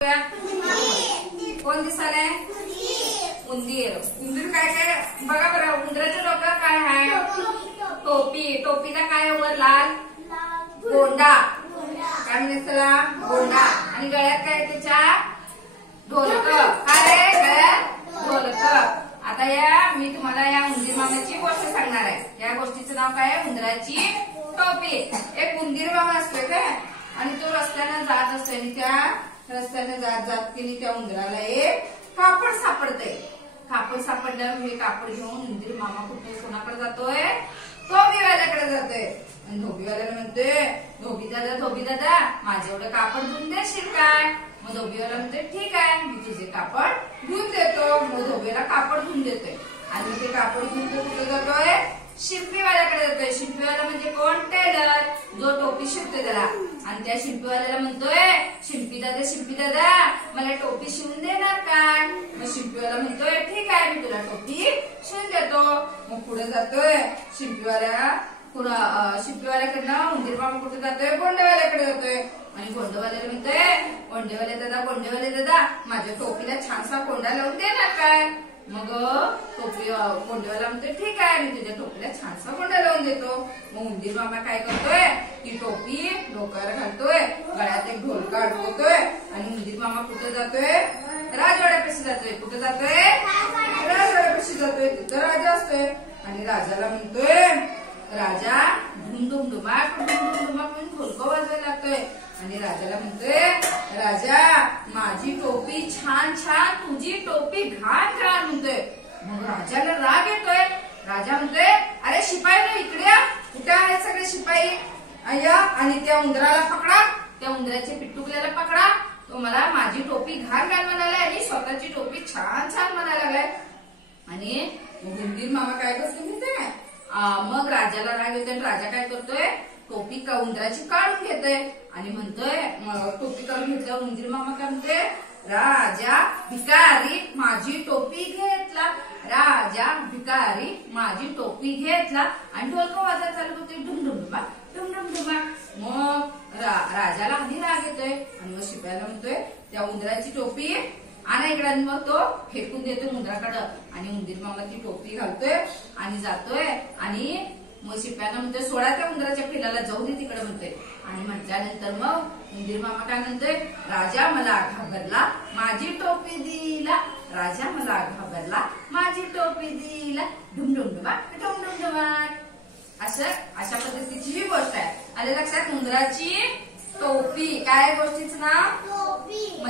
कोण दिसालय? उंदीर. उंदीर काय काय बघा बरं. उंदराचं डोकं काय आहे? टोपी. टोपीला काय वर लाल गोंडा. काय म्हणजे त्याला? गोंडा. आणि गळ्यात काय त्याच्या? ढोलक. काय आहे गळ्यात? ढोलक. आता मी तुम्हाला या उंदीर मामाची गोष्ट सांगणार आहे. या गोष्टीचं नाव काय आहे? उंदराची टोपी. एक उंदीर मामा असतोय काय, आणि तो रस्त्याने जात असतोय, आणि त्या रस्त्याने जात जात की त्या उंदराला एक कापड सापडतंय. कापड सापडल्यावर हे कापड घेऊन उंदीर मामा कुठे कोणाकडे जातोय? धोबीवाल्याकडे जातोय. आणि धोबीवाल्याला म्हणतोय, धोबी दादा माझे एवढं कापड धुवून देशील काय? मग धोबीवाला म्हणतोय ठीक आहे, मी तुझे कापड धुवून देतो. मग धोबीला कापड धुवून देतोय. आणि मग ते कापड घेऊन तो कुठे जातोय? शिंपीवाल्याकडे जातोय. शिंपीवाला म्हणजे कोण? टेलर, जो टोपी शिवतोय त्याला. आणि त्या शिंपीवाल्याला म्हणतोय, शिंपी दादा मला टोपी शिवून देणार काय? मग शिंपीवाला म्हणतोय ठीक आहे, मी तुला टोपी शिवून देतो. मग पुढे जातोय शिंपीवाल्याकडनं उंदीर मामा कुठे जातोय? गोंडेवाल्याकडे जातोय. आणि गोंडेवाल्याला म्हणतोय, गोंडेवाले दादा माझ्या टोपीला छानसा कोंडा लावून देणार काय? मग गोंडेवाला म्हणतोय ठीक आहे, मी तुझ्या टोपीला छानसा कोंडा लावून देतो. मग उंदीर मामा काय करतोय? ती टोपी डोक्यावर घालतोय, गळ्यात एक ढोलका अडकवतोय, आणि उंदीर मामा कुठे जातोय? राजवाड्यापाशी जातोय. कुठे जातोय? राजवाड्यापाशी जातोय. तिथं राजा असतोय. आणि राजाला म्हणतोय, राजा धुमधुमाक म्हणून ढोलका वाजवायला लागतोय. आणि राजाला म्हणतोय, राजा माझी टोपी छान छान, तुझी टोपी घाण म्हणतोय. मग राजाला राग येतोय. राजा म्हणतोय, अरे शिपाई इकडे या. कुठे आहेत सगळे शिपाई? अय्या. आणि त्या उंदराला पकडा, त्या उंदराच्या पिट्टुकल्याला पकडा. तो मला माझी टोपी घाण म्हणालाय आणि स्वतःची टोपी छान छान म्हणायला लागलाय. आणि उंदीर मामा काय करतो माहितीये? मग राजाला राग येतोय. राजा काय करतोय? टोपी उंदराची काढून घेतोय. आणि म्हणतोय, टोपी काढून घेतल्यावर उंदीर मामा काय म्हणतोय? राजा भिकारी माझी टोपी घेतला. राजा भिकारी माझी टोपी घेतला. आणि ढोलका वाजायला चालू होते, ढुमढुमढुमा ढुमढुमढुमा. मग राजाला आधी राग येतोय. आणि मग शिपायाला म्हणतोय, त्या उंदराची टोपी आणा इकडे. आणि मग तो फेकून देतोय उंदराकडं. आणि उंदीर मामा ती टोपी घालतोय आणि जातोय. आणि मग शिपायांना म्हणतोय, सोडा त्या उंदराच्या पिलाला, जाऊ दे तिकडे म्हणतोय. आणि म्हटल्यानंतर मग उंदीर मामा काय म्हणतोय? राजा मला घाबरला, माझी टोपी दिला. राजा मला घाबरला, माझी टोपी दिला. ढुमढुमढुमा ढुमढुमढुमा. अशा पद्धतीची ही गोष्ट आहे. आले लक्षात? उंदराची टोपी. काय गोष्टीचं नाव? टोपी.